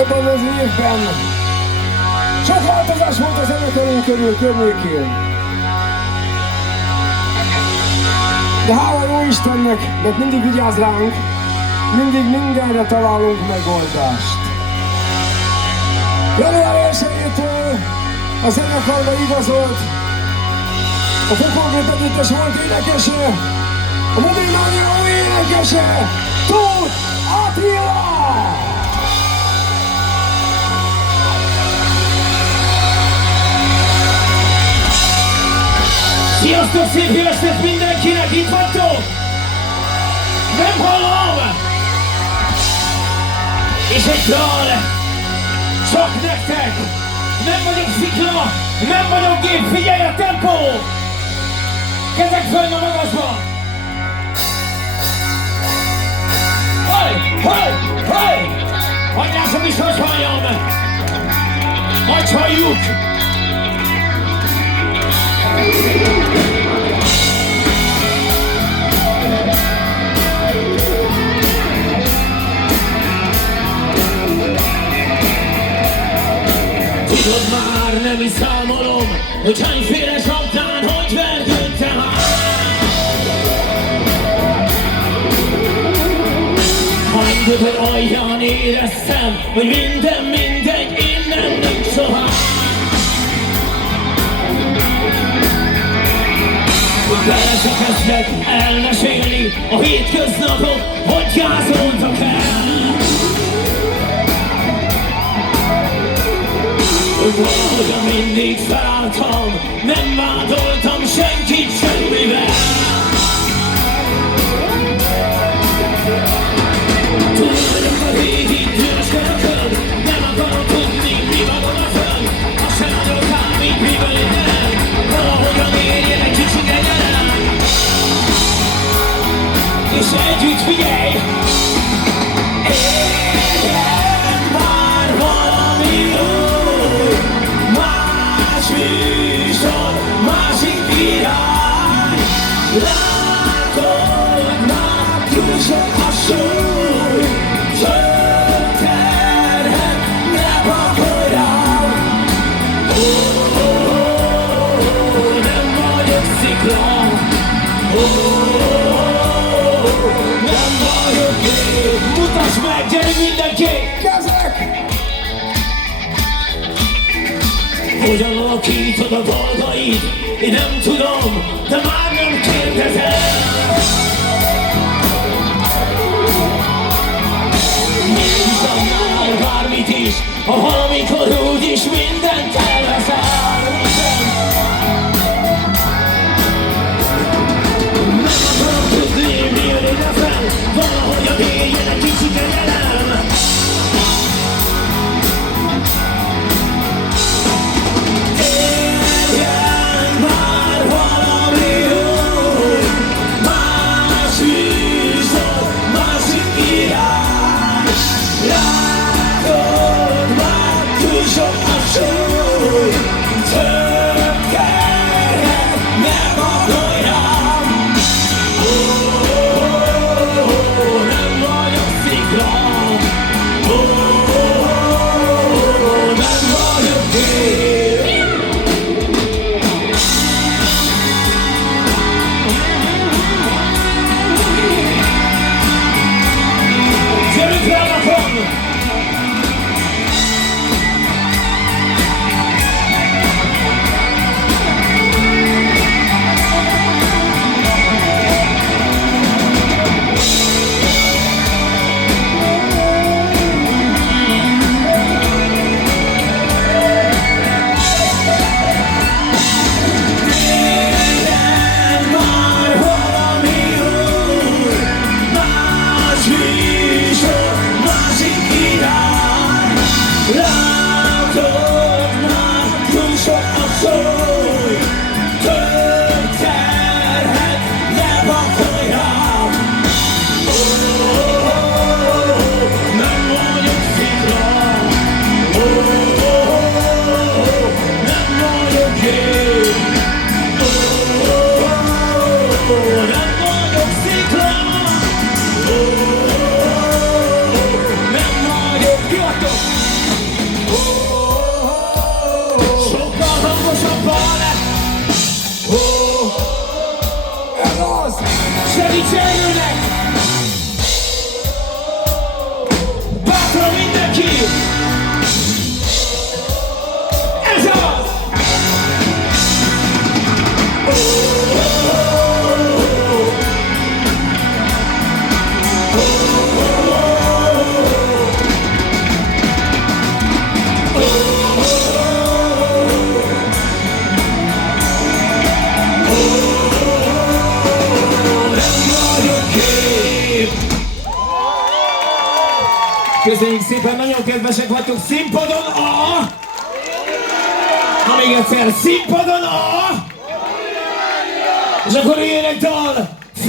Ebben az évben sok változás volt a zenekarunk környékén. De hála jó Istennek, mert mindig vigyáz ránk, mindig mindenre találunk megoldást. Január 1-től a zenekarba igazolt a Fokolgép együttes volt énekese, a Mobilmánia új énekese, Tóth Attila! Sziasztok, szép jó estét mindenkinek, itt vagytok? Nem hallom! És egy dal, csak nektek! Nem vagyok szikla, nem vagyok gép, figyelj a tempó! Kezek fönn a magasba! Haj! Hagyjászom is, hogy halljam! Majd halljuk! Tudod már, nem is számolom, hogy hányféle csapdán, hogy vergődtem át. Hány gödör alján éreztem, hogy minden mindegy, innen nincs tovább. Persze kezdtek elmesélni a hétköznapok, hogy gázoltak el. Valahogyan mindig felálltam, nem vádoltam senkit semmivel. Túl vagyok a régi dühös körökön, nem akarom tudni, mi van odafönn. Azt sem adok számít, miből innen, valahogyan érjen egy kicsit egyenlem. És együtt figyelj! Érjen már valami új, más műsor, másik irány. Látod már túl sok a súly, sok terhet ne pakolj rám. Nem vagyok szikla, nem vagyok gép. Mutasd meg, gyerünk mindenki! Kezek! Hogyan alakítod a dolgaid? Én nem tudom, de már nem kérdezem. Mégis annál bármit is, ha valamikor úgyis mindent elveszel. Nem akarom tudni, mi jön idefenn, valahogyan érjen egy kicsit kegyelem. Érjen már valami új, más műsor, másik irány. Látod már túl sok a súly. Sokkal hangosabban. Ez az! Segítségülnek! Bátran mindenki! Ez az! Köszönjük szépen, nagyon kedvesek vagytok, színpadon a... Ha még egyszer, színpadon a... És akkor énekdal!